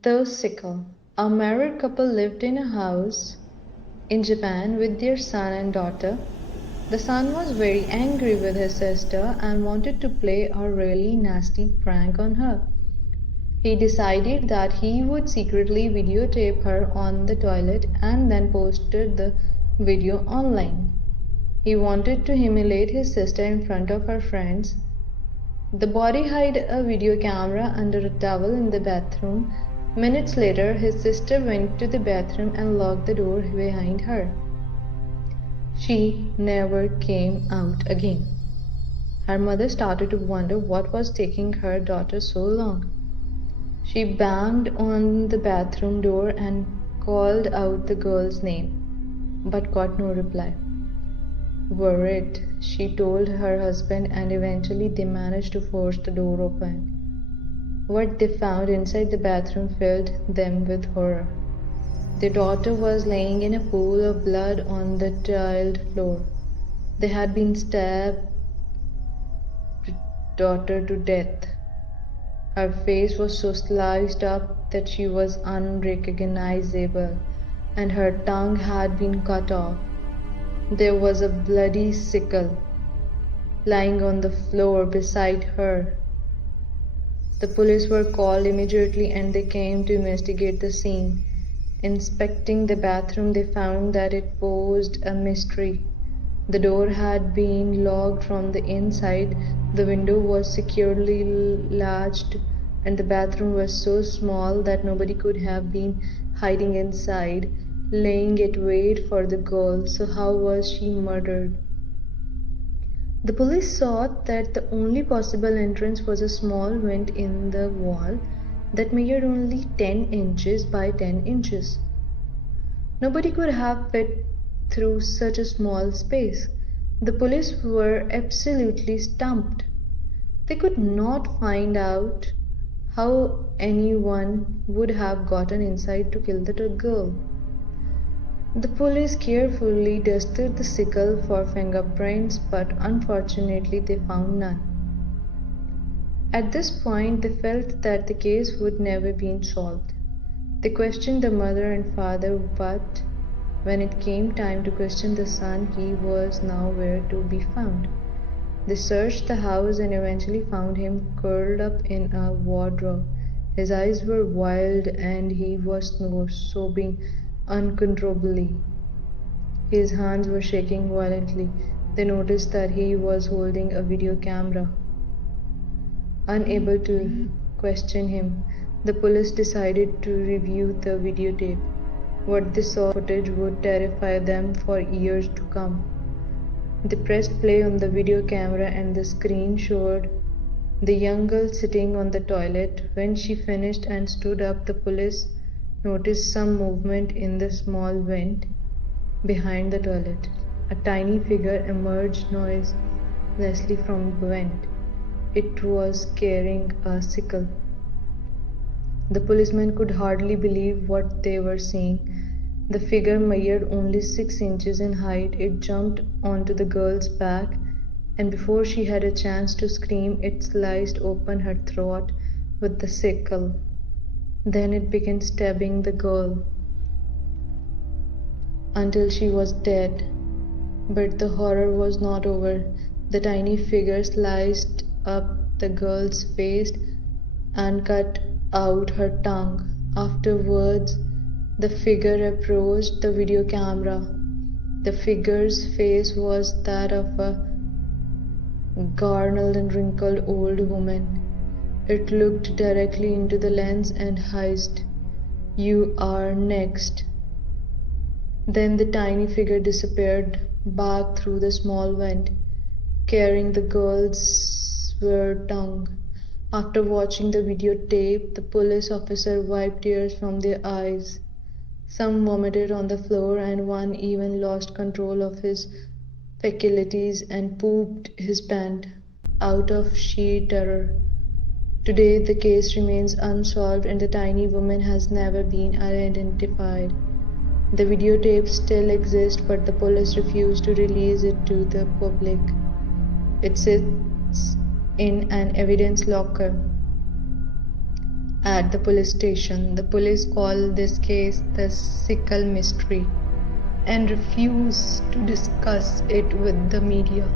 The Sickle. A married couple lived in a house in Japan with their son and daughter. The son was very angry with his sister and wanted to play a really nasty prank on her. He decided that he would secretly videotape her on the toilet and then posted the video online. He wanted to humiliate his sister in front of her friends. The body hid a video camera under a towel in the bathroom. Minutes later, his sister went to the bathroom and locked the door behind her. She never came out again. Her mother started to wonder what was taking her daughter so long. She banged on the bathroom door and called out the girl's name, but got no reply. Worried, she told her husband, and eventually they managed to force the door open. What they found inside the bathroom filled them with horror. Their daughter was laying in a pool of blood on the tiled floor. They had been stabbed daughter to death. Her face was so sliced up that she was unrecognizable, and her tongue had been cut off. There was a bloody sickle lying on the floor beside her. The police were called immediately and they came to investigate the scene. Inspecting the bathroom, they found that it posed a mystery. The door had been locked from the inside, the window was securely latched, and the bathroom was so small that nobody could have been hiding inside, laying in wait for the girl. So, how was she murdered? The police thought that the only possible entrance was a small vent in the wall that measured only 10 inches by 10 inches. Nobody could have fit through such a small space. The police were absolutely stumped. They could not find out how anyone would have gotten inside to kill the girl. The police carefully dusted the sickle for fingerprints, but unfortunately they found none. At this point, they felt that the case would never be solved. They questioned the mother and father, but when it came time to question the son, he was nowhere to be found. They searched the house and eventually found him curled up in a wardrobe. His eyes were wild and he was sobbing uncontrollably. His hands were shaking violently. They noticed that he was holding a video camera. Unable to question him, the police decided to review the videotape. What they saw footage would terrify them for years to come. They pressed play on the video camera and the screen showed the young girl sitting on the toilet. When she finished and stood up, the police noticed some movement in the small vent behind the toilet. A tiny figure emerged noiselessly from the vent. It was carrying a sickle. The policemen could hardly believe what they were seeing. The figure measured only 6 inches in height. It jumped onto the girl's back, and before she had a chance to scream, it sliced open her throat with the sickle. Then it began stabbing the girl until she was dead. But the horror was not over. The tiny figure sliced up the girl's face and cut out her tongue. Afterwards, the figure approached the video camera. The figure's face was that of a gnarled and wrinkled old woman. It looked directly into the lens and hissed, "You are next." Then the tiny figure disappeared back through the small vent, carrying the girl's severed tongue. After watching the videotape, the police officer wiped tears from their eyes. Some vomited on the floor, and one even lost control of his faculties and pooped his pants out of sheer terror. Today, the case remains unsolved and the tiny woman has never been identified. The videotape still exists, but the police refuse to release it to the public. It sits in an evidence locker At the police station, the police call this case the Sickle mystery and refuse to discuss it with the media.